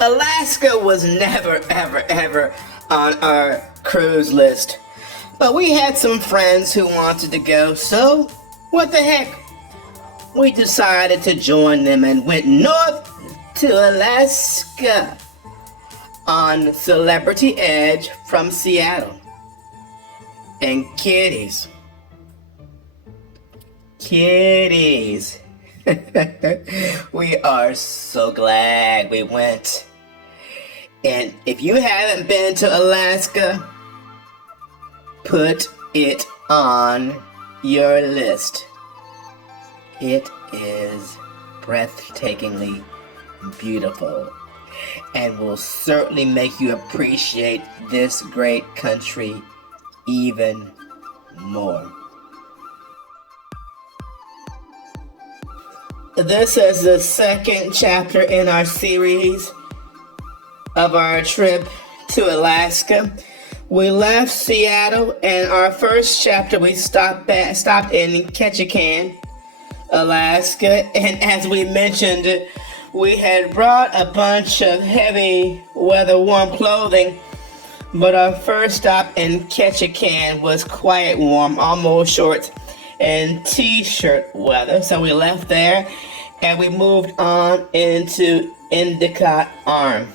Alaska was never, ever, ever on our cruise list. But we had some friends who wanted to go, so what the heck? We decided to join them and went north to Alaska on Celebrity Edge from Seattle. And kitties, we are so glad we went. And if you haven't been to Alaska, put it on your list. It is breathtakingly beautiful and will certainly make you appreciate this great country even more. This is the second chapter in our series of our trip to Alaska. We left Seattle, and our first chapter we stopped in Ketchikan, Alaska, and as we mentioned, we had brought a bunch of heavy weather warm clothing, but our first stop in Ketchikan was quite warm, almost shorts and t-shirt weather. So we left there and we moved on into Endicott Arm.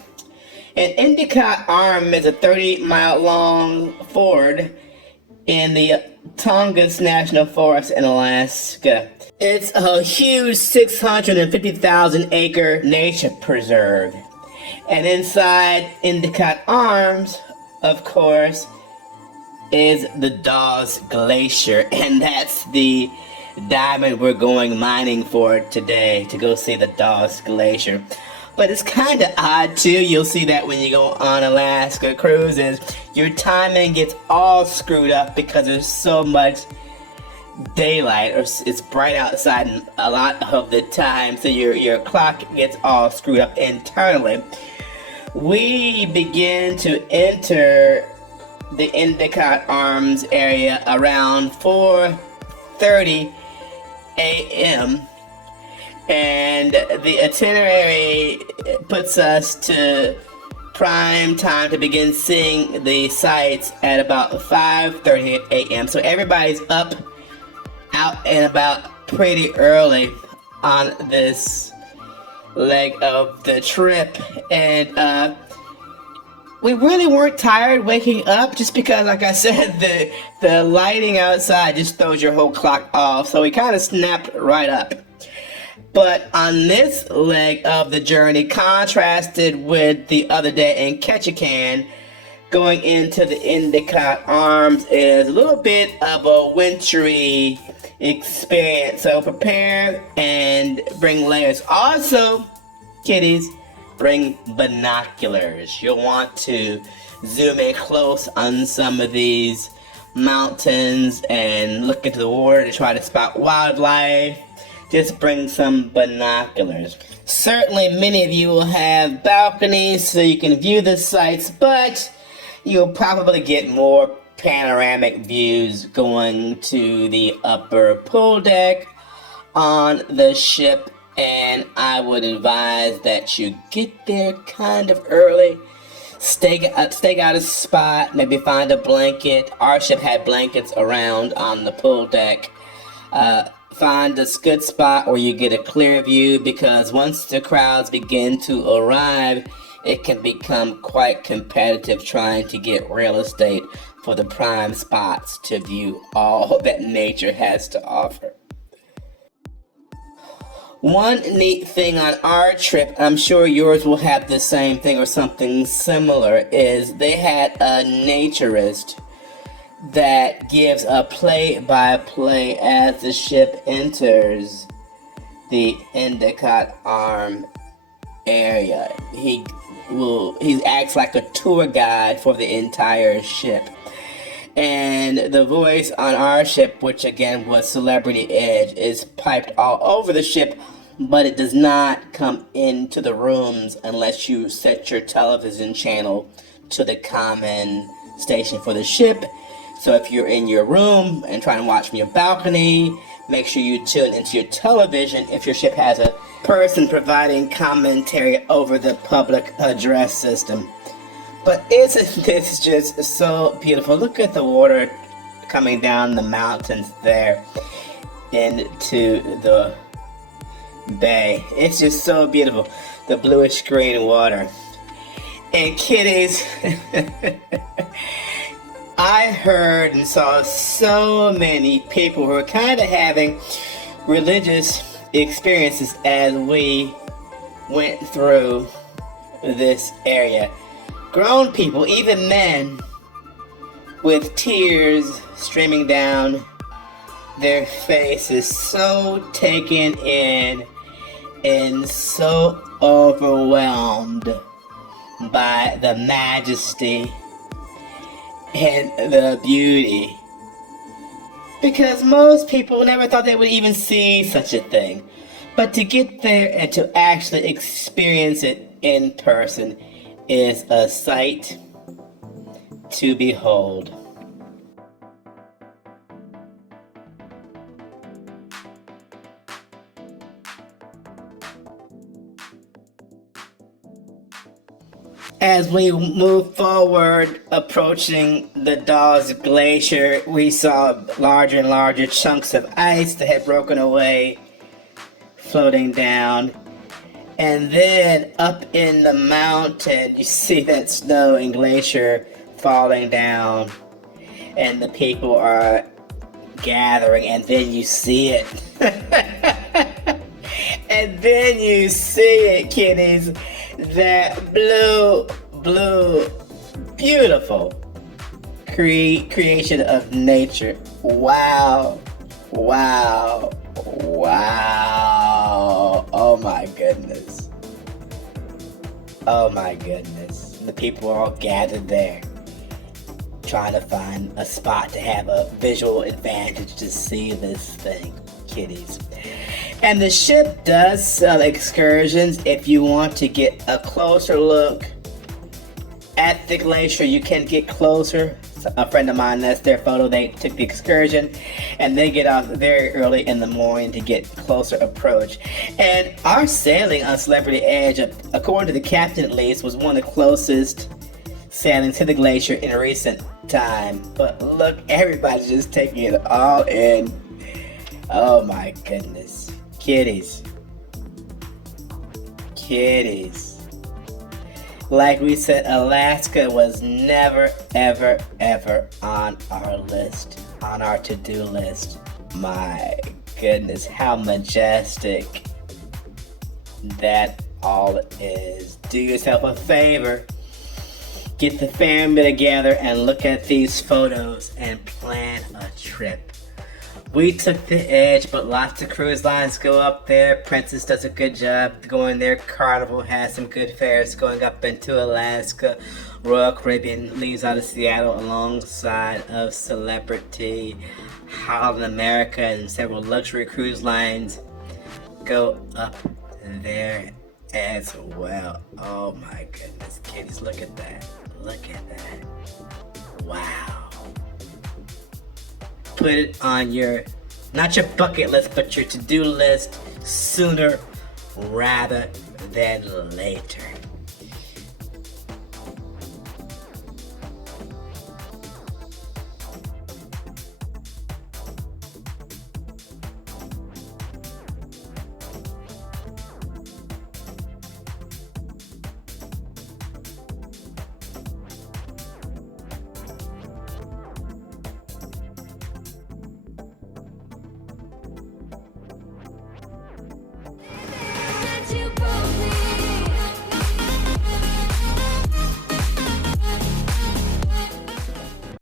And Endicott Arm is a 30-mile long ford in the Tongass National Forest in Alaska. It's a huge 650,000 acre nature preserve. And inside Endicott Arms, of course, is the Dawes Glacier. And that's the diamond we're going mining for today, to go see the Dawes Glacier. But it's kind of odd too. You'll see that when you go on Alaska cruises, your timing gets all screwed up because there's so much daylight, or it's bright outside a lot of the time, so your clock gets all screwed up internally. We begin to enter the Endicott Arms area around 4:30 a.m. and the itinerary puts us to prime time to begin seeing the sights at about 5:30 a.m. So everybody's up, out and about pretty early on this leg of the trip, and we really weren't tired waking up, just because, like I said, the lighting outside just throws your whole clock off, so we kind of snapped right up. But on this leg of the journey, contrasted with the other day in Ketchikan, going into the Endicott Arms is a little bit of a wintry experience. So prepare and bring layers. Also, kiddies, bring binoculars. You'll want to zoom in close on some of these mountains and look into the water to try to spot wildlife. Just bring some binoculars. Certainly many of you will have balconies so you can view the sights, but you'll probably get more panoramic views going to the upper pool deck on the ship, and I would advise that you get there kind of early. Stake out a spot, maybe find a blanket. Our ship had blankets around on the pool deck. Find a good spot where you get a clear view, because once the crowds begin to arrive, it can become quite competitive trying to get real estate for the prime spots to view all that nature has to offer. One neat thing on our trip, I'm sure yours will have the same thing or something similar, is they had a naturist that gives a play-by-play as the ship enters the Endicott Arm area. He acts like a tour guide for the entire ship. And the voice on our ship, which again was Celebrity Edge, is piped all over the ship, but it does not come into the rooms unless you set your television channel to the common station for the ship. So if you're in your room and trying to watch from your balcony, make sure you tune into your television if your ship has a person providing commentary over the public address system. But isn't this just so beautiful? Look at the water coming down the mountains there into the bay. It's just so beautiful. The bluish green water. And kiddies, I heard and saw so many people who were kind of having religious experiences as we went through this area. Grown people, even men, with tears streaming down their faces, so taken in and so overwhelmed by the majesty and the beauty, because most people never thought they would even see such a thing. But to get there and to actually experience it in person is a sight to behold. As we move forward, approaching the Dawes Glacier, we saw larger and larger chunks of ice that had broken away, floating down. And then up in the mountain, you see that snow and glacier falling down, and the people are gathering, and then you see it. And then you see it, kiddies. That blue, beautiful creation of nature. Wow. Oh my goodness. The people are all gathered there, trying to find a spot to have a visual advantage to see this thing, kiddies. And the ship does sell excursions. If you want to get a closer look at the glacier, you can get closer. A friend of mine, that's their photo, they took the excursion, and they get off very early in the morning to get closer approach. And our sailing on Celebrity Edge, according to the captain at least, was one of the closest sailings to the glacier in recent time. But look, everybody's just taking it all in. Oh my goodness. Kitties. Like we said, Alaska was never, ever on our list, on our to-do list. My goodness, how majestic that all is. Do yourself a favor. Get the family together and look at these photos and plan a trip. We took the Edge, but lots of cruise lines go up there. Princess does a good job going there. Carnival has some good fares going up into Alaska. Royal Caribbean leaves out of Seattle alongside of Celebrity. Holland America and several luxury cruise lines go up there as well. Oh my goodness, kiddies, look at that. Wow. Put it on your, not your bucket list, but your to-do list sooner rather than later.